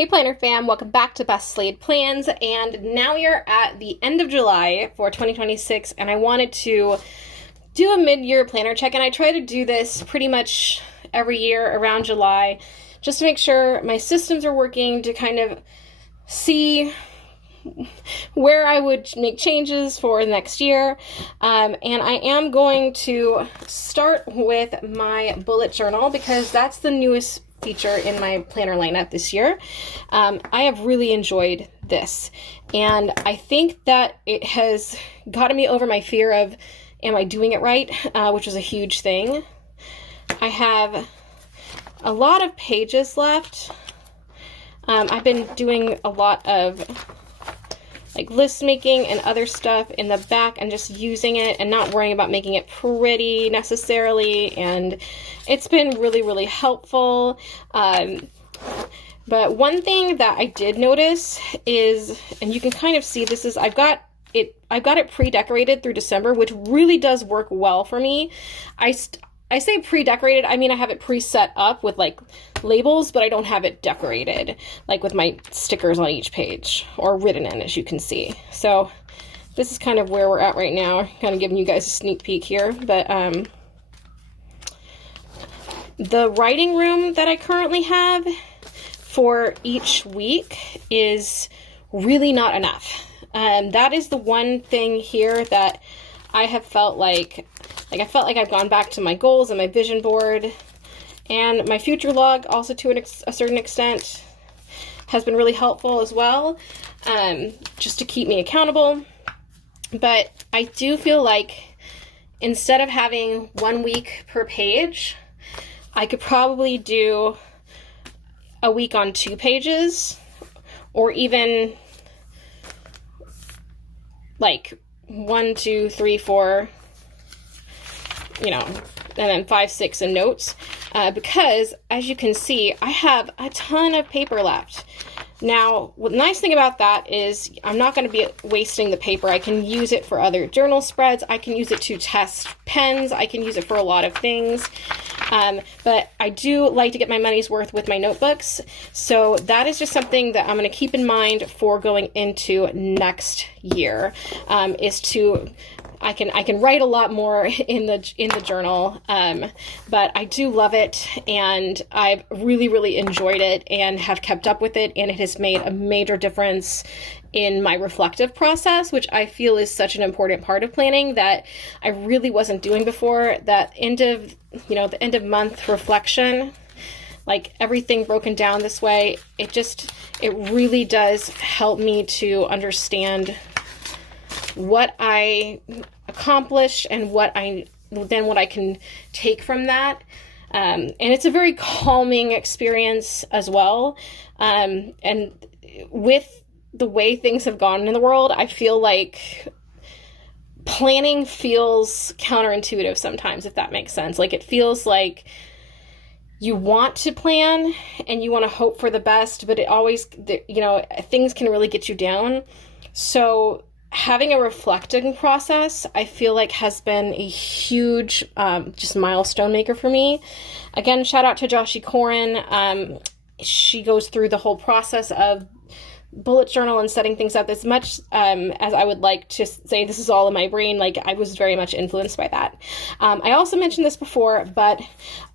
Hey Planner fam, welcome back to Best Laid Plans, and now we are at the end of July for 2026, and I wanted to do a mid-year planner check, and I try to do this pretty much every year around July, just to make sure my systems are working, to kind of see where I would make changes for the next year. And I am going to start with my bullet journal because that's the newest feature in my planner lineup this year. I have really enjoyed this, and I think that it has gotten me over my fear of, am I doing it right, which is a huge thing. I have a lot of pages left. I've been doing a lot of like list making and other stuff in the back and just using it and not worrying about making it pretty necessarily, and it's been really helpful. But one thing that I did notice is, and you can kind of see this, is I've got it pre-decorated through December, which really does work well for me. I say pre-decorated, I mean I have it pre-set up with like labels, but I don't have it decorated, like with my stickers on each page, or written in, as you can see. So this is kind of where we're at right now, kind of giving you guys a sneak peek here. But the writing room that I currently have for each week is really not enough. That is the one thing here that I have felt like I felt like I've gone back to my goals and my vision board, and my future log also to a certain extent has been really helpful as well, just to keep me accountable. But I do feel like instead of having 1 week per page, I could probably do a week on 2 pages, or even like 1, 2, 3, 4, you know, and then 5, 6 in notes, because as you can see, I have a ton of paper left. Now, the nice thing about that is I'm not going to be wasting the paper. I can use it for other journal spreads. I can use it to test pens. I can use it for a lot of things. But I do like to get my money's worth with my notebooks. So that is just something that I'm going to keep in mind for going into next year, is to I can write a lot more in the journal, but I do love it, and I've really enjoyed it and have kept up with it, and it has made a major difference in my reflective process, which I feel is such an important part of planning that I really wasn't doing before. That the end of month reflection, like everything broken down this way, it really does help me to understand what I accomplished and what I can take from that. And it's a very calming experience as well. And with the way things have gone in the world, I feel like planning feels counterintuitive sometimes, if that makes sense. Like, it feels like you want to plan and you want to hope for the best, but it always, things can really get you down. So having a reflecting process, I feel like, has been a huge just milestone maker for me. Again, shout out to Joshi Corin. She goes through the whole process of bullet journal and setting things up. As much as I would like to say this is all in my brain, like, I was very much influenced by that. I also mentioned this before, but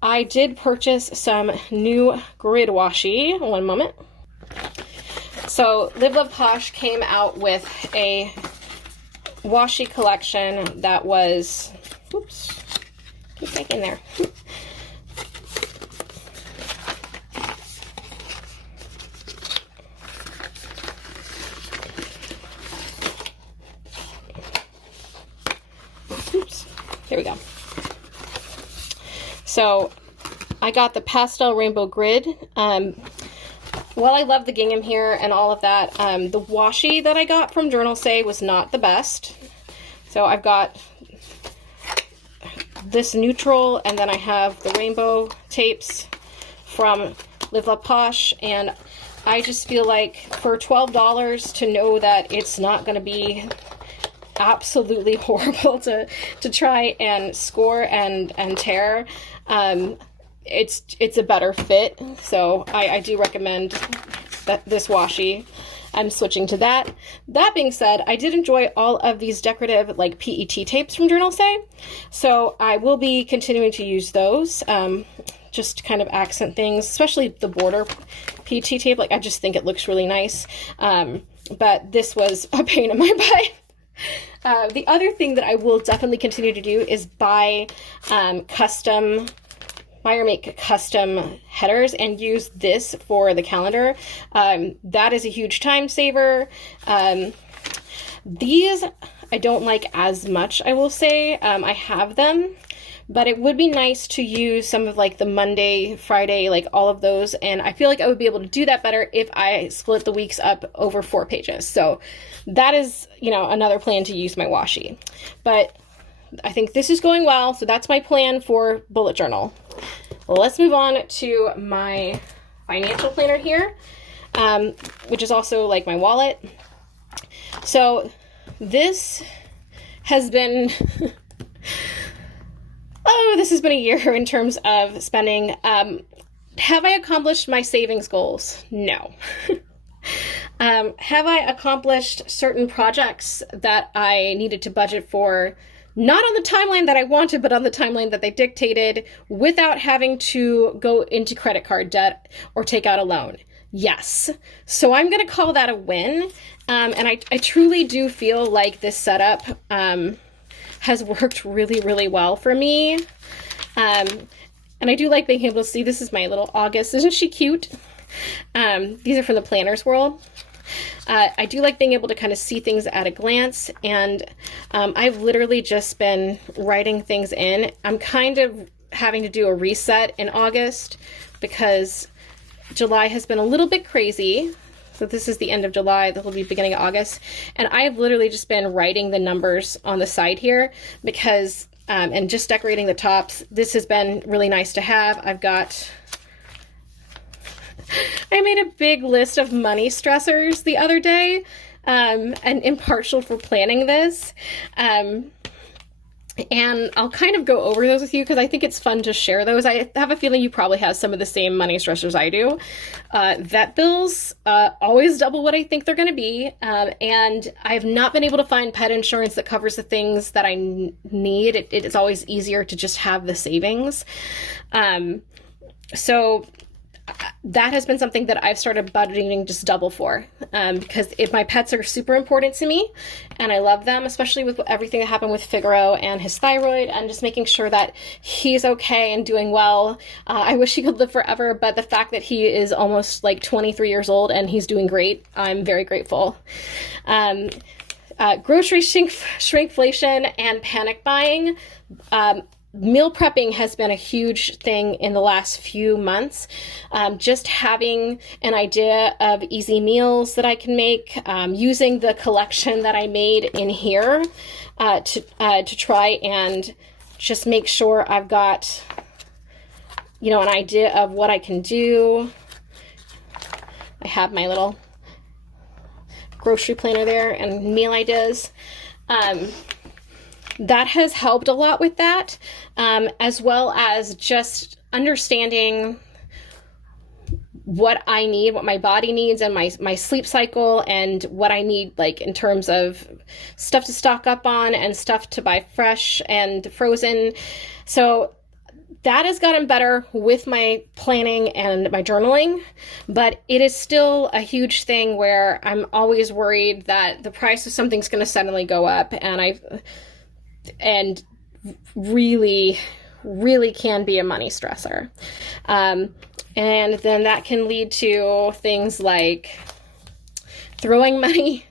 I did purchase some new grid washi. One moment. So Live Love Posh came out with a washi collection that was, oops, get back in there. Oops, there we go. So I got the pastel rainbow grid. While I love the gingham here and all of that, the washi that I got from Journal Say was not the best. So I've got this neutral, and then I have the rainbow tapes from Live Love Posh, and I just feel like for $12 to know that it's not going to be absolutely horrible to try and score and tear, it's a better fit. So I do recommend this washi. I'm switching to that. That being said, I did enjoy all of these decorative like PET tapes from Journal Say, so I will be continuing to use those, just to kind of accent things, especially the border PET tape. Like, I just think it looks really nice, but this was a pain in my butt. The other thing that I will definitely continue to do is buy buy or make custom headers and use this for the calendar. That is a huge time saver. These I don't like as much, I will say. I have them, but it would be nice to use some of like the Monday, Friday, like all of those. And I feel like I would be able to do that better if I split the weeks up over 4 pages. So that is, you know, another plan to use my washi. But I think this is going well. So that's my plan for bullet journal. Let's move on to my financial planner here, which is also like my wallet. So this has been, this has been a year in terms of spending. Have I accomplished my savings goals? No. Have I accomplished certain projects that I needed to budget for? Not on the timeline that I wanted, but on the timeline that they dictated, without having to go into credit card debt or take out a loan. Yes. So I'm going to call that a win. And I truly do feel like this setup has worked really, really well for me. And I do like being able to see, this is my little August. Isn't she cute? These are from the Planner's World. I do like being able to kind of see things at a glance, and I've literally just been writing things in. I'm kind of having to do a reset in August because July has been a little bit crazy. So this is the end of July, that will be beginning of August. And I've literally just been writing the numbers on the side here because, and just decorating the tops. This has been really nice to have. I made a big list of money stressors the other day, and impartial for planning this. And I'll kind of go over those with you because I think it's fun to share those. I have a feeling you probably have some of the same money stressors I do. Vet bills always double what I think they're going to be. And I've not been able to find pet insurance that covers the things that I need. It is always easier to just have the savings. So that has been something that I've started budgeting just double for, because if my pets are super important to me and I love them, especially with everything that happened with Figaro and his thyroid, and just making sure that he's okay and doing well. I wish he could live forever, but the fact that he is almost like 23 years old and he's doing great, I'm very grateful. Grocery shrinkflation and panic buying. Meal prepping has been a huge thing in the last few months. Just having an idea of easy meals that I can make, using the collection that I made in here to try and just make sure I've got, you know, an idea of what I can do. I have my little grocery planner there and meal ideas. That has helped a lot with that, as well as just understanding what I need, what my body needs, and my sleep cycle, and what I need, like in terms of stuff to stock up on and stuff to buy fresh and frozen. So that has gotten better with my planning and my journaling, but it is still a huge thing where I'm always worried that the price of something's going to suddenly go up, and really can be a money stressor. And then that can lead to things like throwing money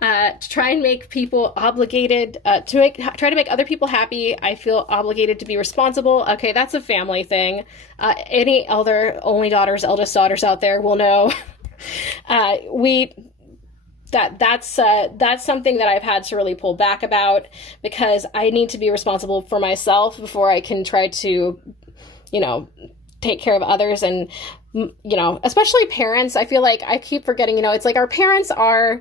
to try and make people obligated, try to make other people happy. I feel obligated to be responsible. Okay, that's a family thing. Any other only daughters, eldest daughters out there will know. That's something that I've had to really pull back about, because I need to be responsible for myself before I can try to, you know, take care of others. And, you know, especially parents, I feel like I keep forgetting, you know, it's like our parents are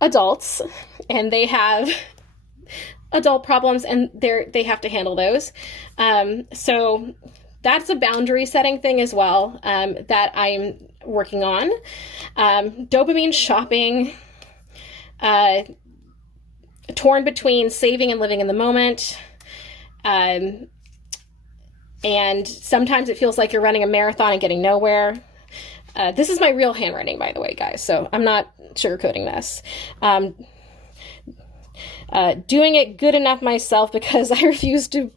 adults and they have adult problems and they have to handle those. So that's a boundary setting thing as well, that I'm working on. Dopamine shopping, torn between saving and living in the moment. And sometimes it feels like you're running a marathon and getting nowhere. This is my real handwriting, by the way, guys, so I'm not sugarcoating this. Doing it good enough myself because I refuse to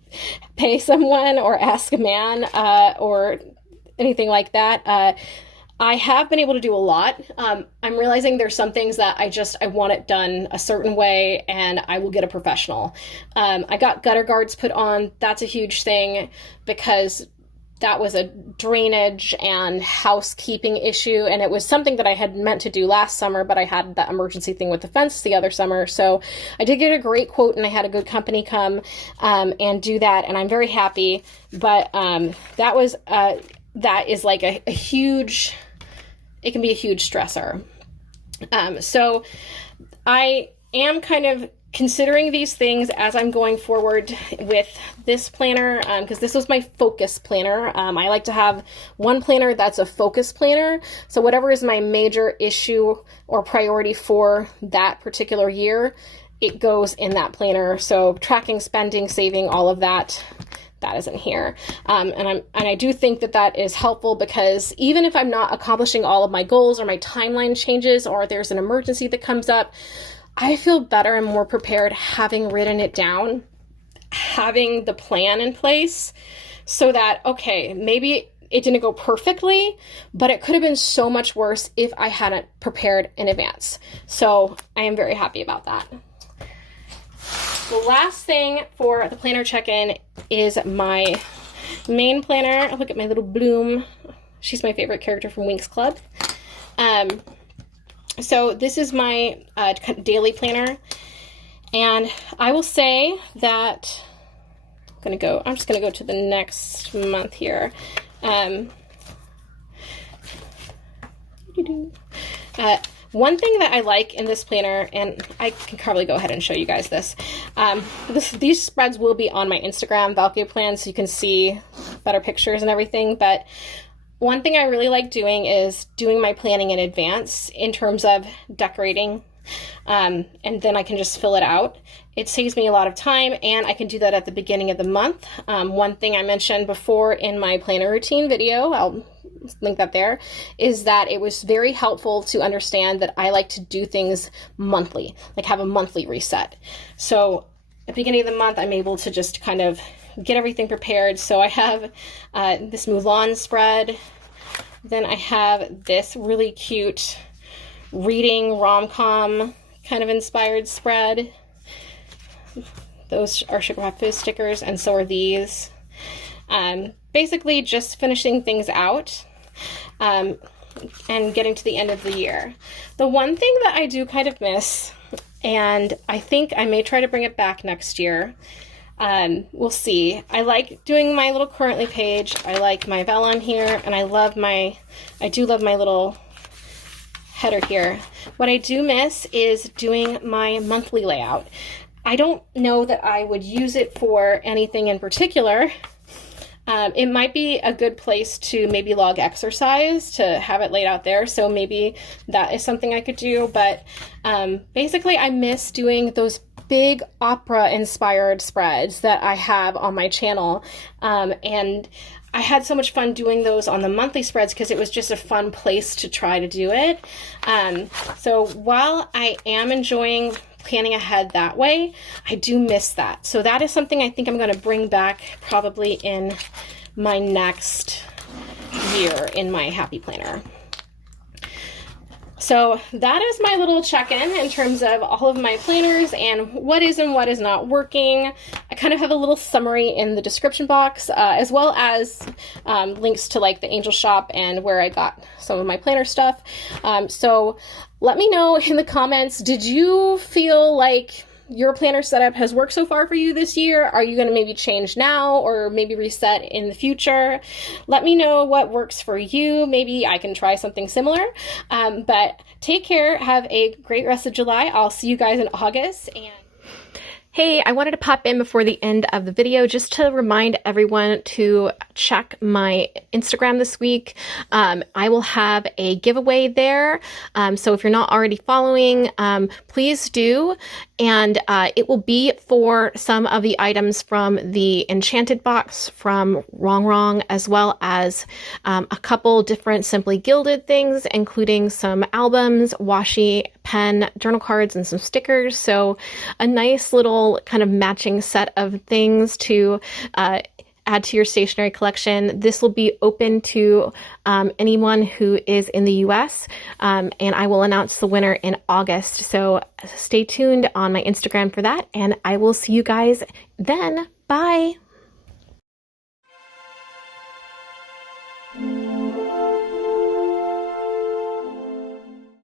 pay someone or ask a man or anything like that. I have been able to do a lot. I'm realizing there's some things that I want it done a certain way, and I will get a professional. I got gutter guards put on. That's a huge thing because that was a drainage and housekeeping issue, and it was something that I had meant to do last summer, but I had that emergency thing with the fence the other summer. So I did get a great quote, and I had a good company come and do that, and I'm very happy. But that is like a huge, it can be a huge stressor. So I am kind of considering these things as I'm going forward with this planner, because this was my focus planner. I like to have one planner that's a focus planner. So whatever is my major issue or priority for that particular year, it goes in that planner. So tracking, spending, saving, all of that, that isn't here. And I do think that that is helpful because even if I'm not accomplishing all of my goals or my timeline changes or there's an emergency that comes up, I feel better and more prepared having written it down, having the plan in place so that, okay, maybe it didn't go perfectly, but it could have been so much worse if I hadn't prepared in advance. So I am very happy about that. The last thing for the planner check-in is my main planner. Look at my little Bloom. She's my favorite character from Winx Club. So this is my daily planner, and I will say that I'm just gonna go to the next month here. One thing that I like in this planner, and I can probably go ahead and show you guys this. These spreads will be on my Instagram, Valkyrie Plan, so you can see better pictures and everything, but one thing I really like doing is doing my planning in advance in terms of decorating, and then I can just fill it out. It saves me a lot of time, and I can do that at the beginning of the month. One thing I mentioned before in my planner routine video, I'll link that there, is that it was very helpful to understand that I like to do things monthly, like have a monthly reset. So at the beginning of the month, I'm able to just kind of get everything prepared. So I have this Mulan spread. Then I have this really cute reading rom-com kind of inspired spread. Those are Sugar Pop Fizz stickers, and so are these. Basically just finishing things out and getting to the end of the year. The one thing that I do kind of miss, and I think I may try to bring it back next year, we'll see. I like doing my little currently page. I like my vellum here, and I do love my little header here. What I do miss is doing my monthly layout. I don't know that I would use it for anything in particular. It might be a good place to maybe log exercise, to have it laid out there. So maybe that is something I could do. But basically, I miss doing those big opera inspired spreads that I have on my channel. And I had so much fun doing those on the monthly spreads because it was just a fun place to try to do it. So while I am enjoying planning ahead that way, I do miss that. So that is something I think I'm going to bring back probably in my next year in my happy planner. So that is my little check-in in terms of all of my planners and what is not working. I kind of have a little summary in the description box, as well as links to like the Angel Shop and where I got some of my planner stuff. So let me know in the comments, did you feel like your planner setup has worked so far for you this year? Are you going to maybe change now or maybe reset in the future? Let me know what works for you. Maybe I can try something similar. But take care. Have a great rest of July. I'll see you guys in August. Hey, I wanted to pop in before the end of the video just to remind everyone to check my Instagram this week. I will have a giveaway there. So if you're not already following, please do. And it will be for some of the items from the Enchanted box from Wrong Wrong, as well as a couple different Simply Gilded things, including some albums, washi, pen, journal cards, and some stickers. So a nice little kind of matching set of things to add to your stationery collection. This will be open to anyone who is in the US, and I will announce the winner in August. So stay tuned on my Instagram for that, and I will see you guys then. Bye.